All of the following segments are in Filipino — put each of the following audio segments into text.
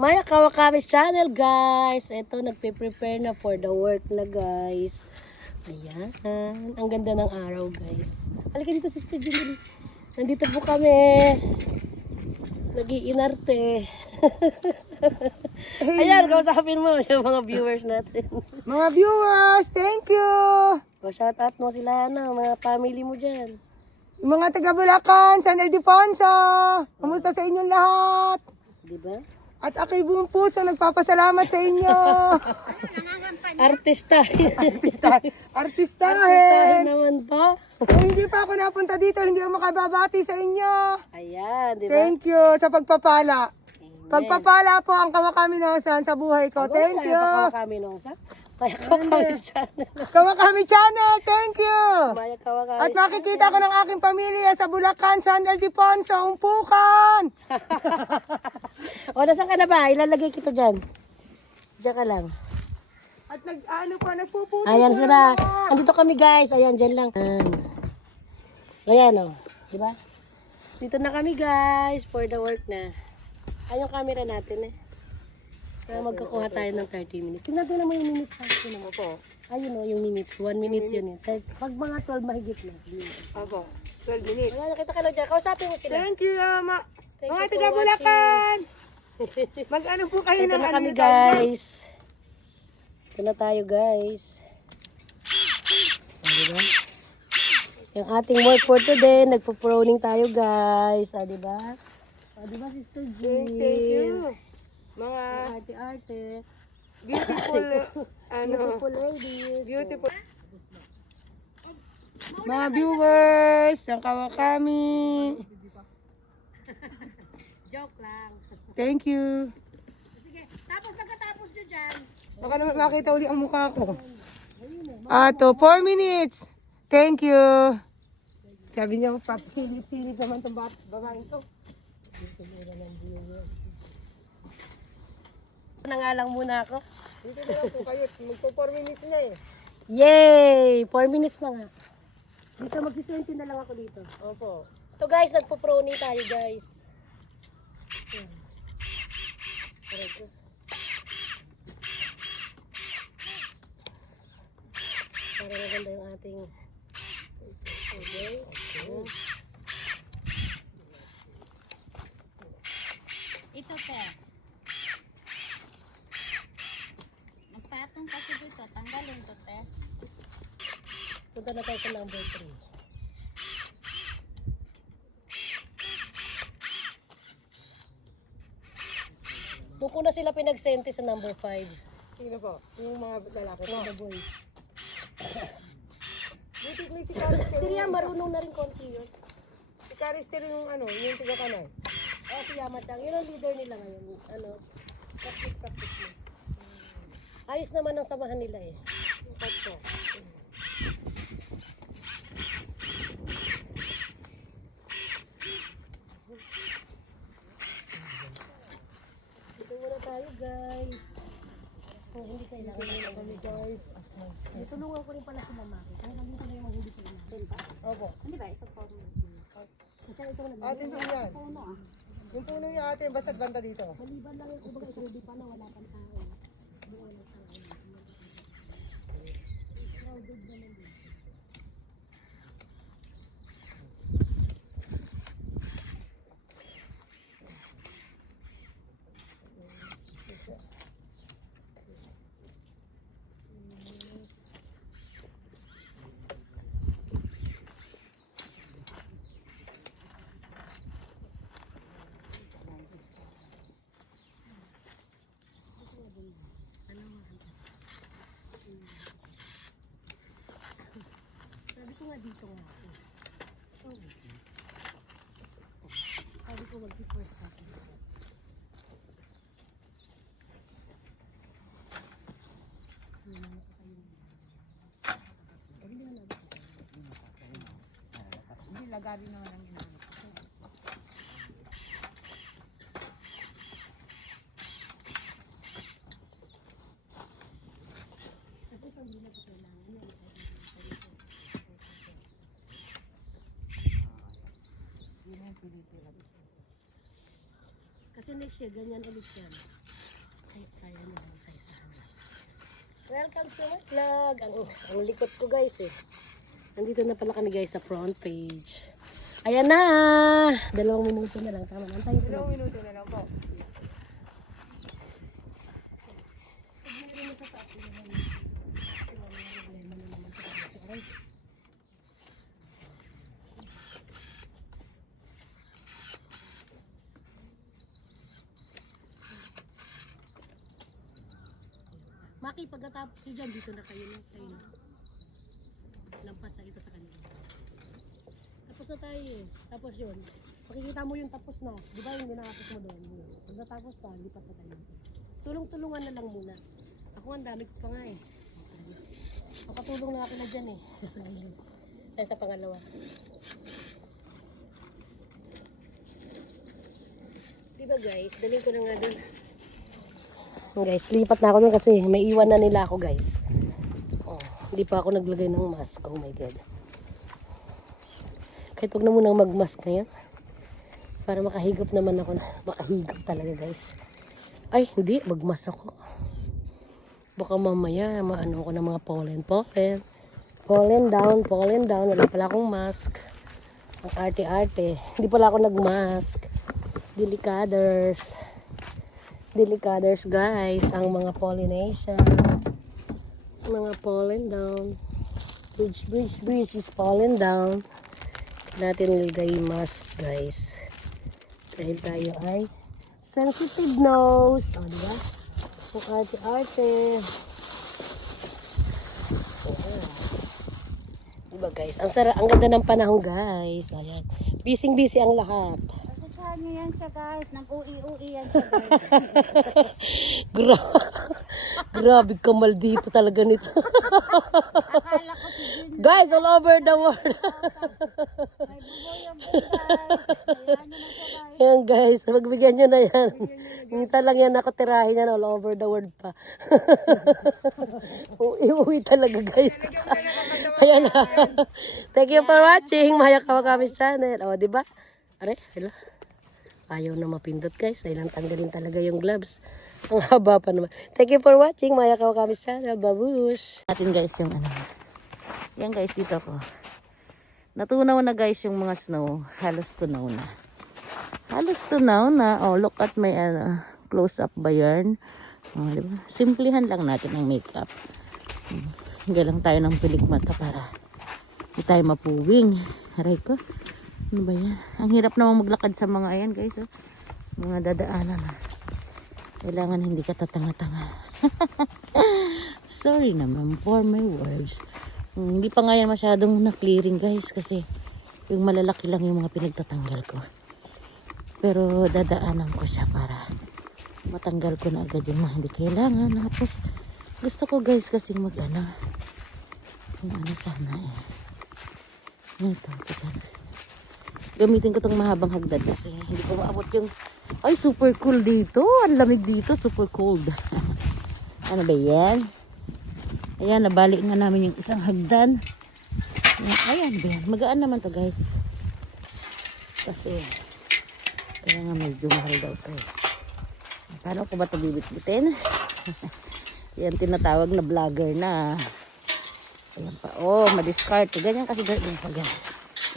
Maya Kawakami channel, guys. Ito, nagpe-prepare na for the work na, guys. Ayan. Ang ganda ng araw, guys. Halika dito, Sister Julie. Nandito po kami. Nag-iinarte. Ayan, kausapin mo yung mga viewers natin. Mga viewers, thank you! O, shout out mo sila, mga family mo dyan. Yung mga taga Bulacan, San Ildefonso, kumusta sa inyong lahat? Diba? At ako'y buong puso nagpapasalamat sa inyo. Artista. Artistahin. Naman ba? Kung hindi pa ako napunta dito, hindi ako makababati sa inyo. Ayan, diba? Thank you sa pagpapala. Pagpapala po ang Kawakaminosan sa buhay ko. Thank you. Kawakami Nosa. Maya Kawakami channel. Kawakami channel, thank you. Maya Kawakami. At makikita ko ng aking pamilya sa Bulacan, San Ildefonso, Umpukan. O, nasaan ka na ba? Ilalagay kita dyan. Diyan ka lang. At nagpuputo. Ayan sila. Andito kami, guys. Ayan, dyan lang. Ayan, o. Diba? Dito na kami, guys. For the work na. Ayan yung camera natin, eh. Kaya magkakuha tayo ng 30 minutes. Tingnan ko naman yung minutes. Tingnan mo po. Ayun o, yung minutes. 1 minute yun, eh. Pag mga 12 mahigit na. Ako, 12 minutes. Wala, nakita ka lang dyan. Kausapin mo sila. Thank you, Ama. Thank Mga you taga for Bulacan. Mag-ano po kayo Ito ng na kami, ano, guys. Ito na tayo, guys. Diba? Yung ating work for today, nagpo-proning tayo, guys. Diba? Diba, Sister Jean? Thank you. Mga Arte-arte. beautiful, Beautiful ladies. beautiful. Mga viewers, ang Kawakami. Joke lang. Thank you. Sige, tapos pagkatapos nyo dyan. Baka naman makita uli ang mukha ko. Ato, 4 minutes. Thank you. Sabi niya, silip-silip naman itong babaeng to. Na nga lang muna ako. Dito na lang po kayo. Magpo 4 minutes na eh. Yay! 4 minutes na nga. Dito, magsiswente na lang ako dito. Opo. Ito guys, nagpo-proning tayo guys. Ayan. Aray ko. Para maganda yung ating guys. Ito te. Nagpatong kasi dito. Tanggalin to te. Punta na tayo sa number 3. Doon ko na sila pinagsente sa number 5. Sino po? Yung mga lalaki po. The boys. Buti may si Carister. Si Ria, marunong na rin konti yun. Si Carister yung ano, yung tiga-kanay. Si Yamatang, yun ang leader nila ngayon. Practice na. Ayos naman ang samahan nila eh. Patso. Dito muna tayo guys. Kung hindi kailangan na kami guys. Tulungan ko rin pala si Mama. Hanggang dito na yung mahuli ko na. Opo. Hindi ba? Ito po. Ito na. Atin po yan. Yung puno niya ate, basta't banda dito. Maliban lang yung kumbaga isang di pa na wala pang tao. Sabi ko nga dito nga ako. Sabi ko mag-first natin. Hindi, lagari naman ang ginagawa. Kasi kasi next year, ganyan ulit yan. Ay, kaya na isa-isa. Welcome to my vlog. Ang likod ko guys eh. Nandito na pala kami guys sa front page. Ayan na! 2 minuto na lang. Tama, antayin ko. 2 minuto na lang po. Maki, pagkatapos nyo dyan, dito na kayo. Kayo na. Lampas sa ito sa kanila. Tapos na tayo eh. Tapos yun. Makikita mo yung tapos na. Di ba yung nakapos mo doon? Pag natapos pa, lipat na tayo. Tulong-tulungan na lang muna. Ako ang dami ko pa nga eh. Makatulong na ako na dyan eh. Sa ilin. Ay sa pangalawa. Diba guys, daling ko na nga doon. Guys, lipat na ako nun kasi may iwan na nila ako guys. Oh, hindi pa ako naglagay ng mask. Oh my god. Kahit huwag na munang mag-mask ngayon. Para makahigop naman ako na. Makahigop talaga guys. Ay, hindi. Mag-mask ako. Baka mamaya maano ko ng mga pollen. Pollen down. Wala pala akong mask. Ang arte-arte. Hindi pala ako nag-mask. Delicaders guys, ang mga pollination, mga pollen down, bridge is pollen down. Natin nilagay mask guys, dahil tayo ay sensitive nose, o diba? Ang arte-arte. Diba guys, ang ganda ng panahon guys. Ayan, busy ang lahat. Saan niyo yan siya guys? Nag-ui-ui yan siya guys. Grabe kamal dito talaga nito. Akala ko si Jun. Guys, all over the world. May buboy ang guys. Ayan nyo na siya guys. Yan guys, magbigyan nyo na yan. Minsan lang yan ako tirahin yan all over the world pa. Uwi talaga guys. Ayan na. Thank you for watching Maya Kawakamis channel. O, diba? Are, sila. Ayaw na mapindot guys. Dahil lang tanggalin talaga yung gloves. Ang haba pa naman. Thank you for watching Maya Kawakamis channel. Babush! Atin guys yung ano. Yan guys dito ko. Natunaw na guys yung mga snow. Halos tunaw na. Oh, look at my close up ba yan? Oh, diba? Simplihan lang natin ang makeup. Hingga lang tayo ng pilik mata para hindi tayo mapuwing. Aray ko. Ano ba yan? Ang hirap naman maglakad sa mga ayan guys. Oh. Mga dadaanan. Kailangan hindi ka tatanga-tanga. Sorry naman for my words. Hindi pa nga yan masyadong na-clearing guys. Kasi yung malalaki lang yung mga pinagtatanggal ko. Pero dadaanan ko siya para matanggal ko na agad yung mga hindi kailangan. Tapos gusto ko guys kasi mag-ano. Yung ano sana eh. Ito. Gamitin ko tong mahabang hagdan kasi hindi ko maabot yung ay super cool dito, ang lamig dito, super cold. Ano ba yan? Ayan, nabalik nga namin yung isang hagdan. Ayan ba yan, magaan naman to guys kasi kaya nga medyo mahal daw to eh. Paano ko ba ito bibit-bitin? Yan tinatawag na vlogger na. Ayan pa, oh madiscard ganyan kasi ganyan pa ganyan.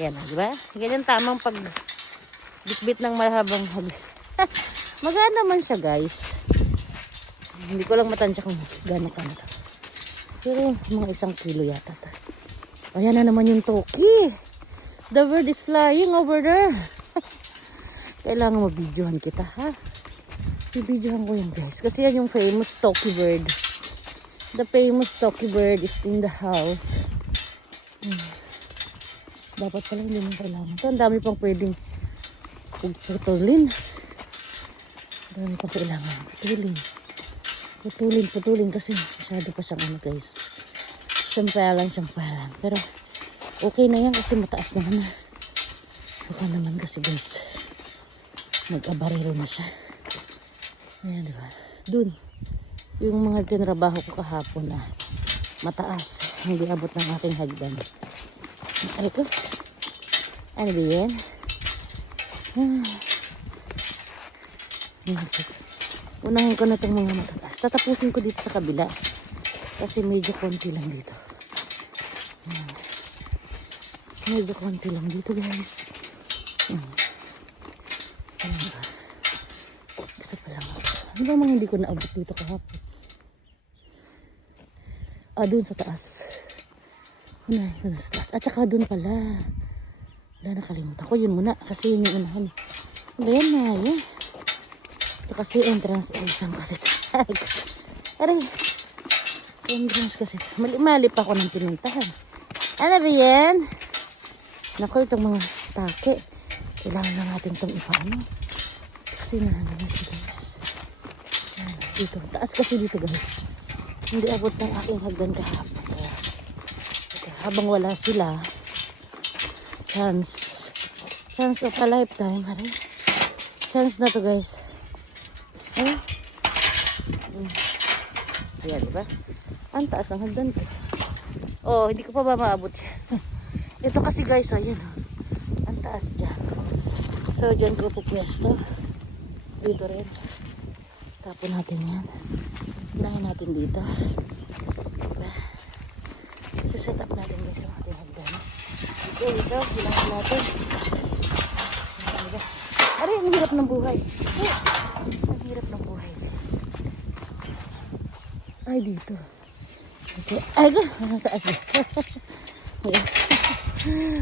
Yan, di ba? Ganyan tamang pag bitbit ng mahabang hagdan. Magaan naman siya, guys. Hindi ko lang matansya kung gano'n ka na. Pero mga 1 kilo yata. Ayan na naman yung toki. The bird is flying over there. Kailangan mabidyohan kita, ha? Bibidyohan ko yan, guys. Kasi yan yung famous toki bird. The famous toki bird is in the house. Dapat pala hindi mo kailangan. Ito, ang dami pang pwedeng putulin. Dami pang kailangan. Putulin kasi masyado pa siyang ano guys. Sampalan. Pero okay na yan kasi mataas naman na. Baka naman kasi guys. Nag-abarero na siya. Ayan diba. Dun. Yung mga tinrabaho ko kahapon na mataas. Hindi abot ng aking hagdan. Ano ko? Ano ba yan? Unahin ko na itong mga matataas. Tatapusin ko dito sa kabila. Kasi medyo konti lang dito. Medyo konti lang dito guys. Isa pa lang. Ano ba mga hindi ko naabot dito kahapon? Doon sa taas. Unahin ko na sa taas. At saka doon pala. Wala, nakalimutan ko. Yun muna. Kasi yun yung unahan. Ayan na yan. Ito kasi entrance exam kasi. Aray. Entrance kasi. Mali-mali pa ako ng pinuntahan. Ano ba yan? Naku, itong mga take. Kailangan na natin itong ipaano. Kasi nahanap na si guys. Ayan, dito. Taas kasi dito guys. Hindi abot ng aking hagdan kahapon. Kaya habang wala sila, chance of a lifetime. Aray. Chance na to guys. Ayan. Ayan, diba? Ang taas ng hagdan ko. Oh, hindi ko pa ba maabot yan? Ito kasi guys, ayan. Ang taas dyan. So, dyan ko pupwesto. Dito rin. Tapon natin yan. Unahin natin dito. Diba? So, set up natin guys ang ating hagdan. Dito. Bilangan natin. Diba? Aray, ang hirap ng buhay. Ang hirap ng buhay. Ay, dito. Okay. Ay, ang taas.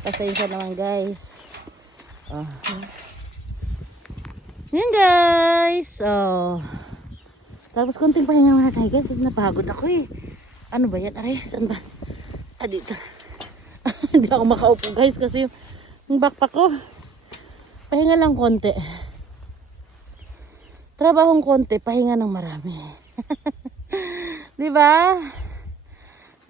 Pasensya naman guys. Yan guys. Tapos konting pahinga muna tayo guys. Napagod ako eh. Ano ba yan? Aray, saan ba? Dito. Hindi ako makaupo guys kasi yung backpack ko. Pahinga lang konti. Trabahong konti, pahinga ng marami. Diba?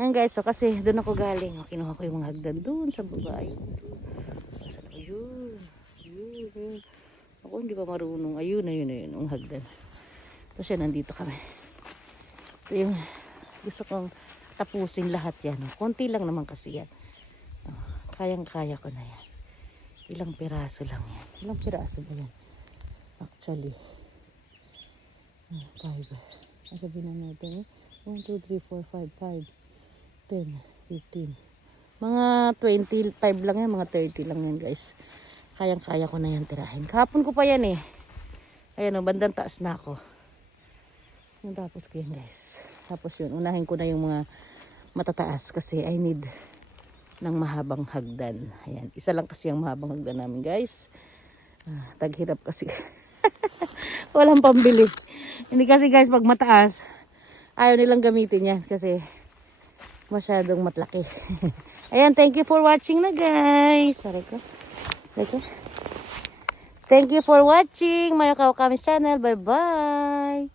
Ayan guys, so kasi doon ako galing. Kinuha ko yung mga hagdan doon sa baba. Saan ako yun? Yun. Ako hindi pa marunong. Ayun. Yung hagdan. Tapos yan, nandito kami. Ito yung gusto kong tapusin lahat yan. Konti lang naman kasi yan. Kayang-kaya ko na yan. Ilang piraso lang yan. Ilang piraso ba yan? Actually. 5. Sabihin na natin 1, 2, 3, 4, 5, 10, 15. Mga 25 lang yan. Mga 30 lang yan guys. Kayang-kaya ko na yan tirahin. Kahapon ko pa yan eh. Ayan o, bandang taas na ako. Tapos ko yan guys. Tapos yun, unahin ko na yung mga matataas. Kasi I need ng mahabang hagdan. Ayan, isa lang kasi ang mahabang hagdan namin guys. Taghirap kasi. Walang pambili. Hindi kasi guys, pag mataas, ayaw nilang gamitin yan. Kasi masyadong matlaki. Ayan, thank you for watching na guys. Sorry ko. Thank you for watching my Kamis channel. Bye bye.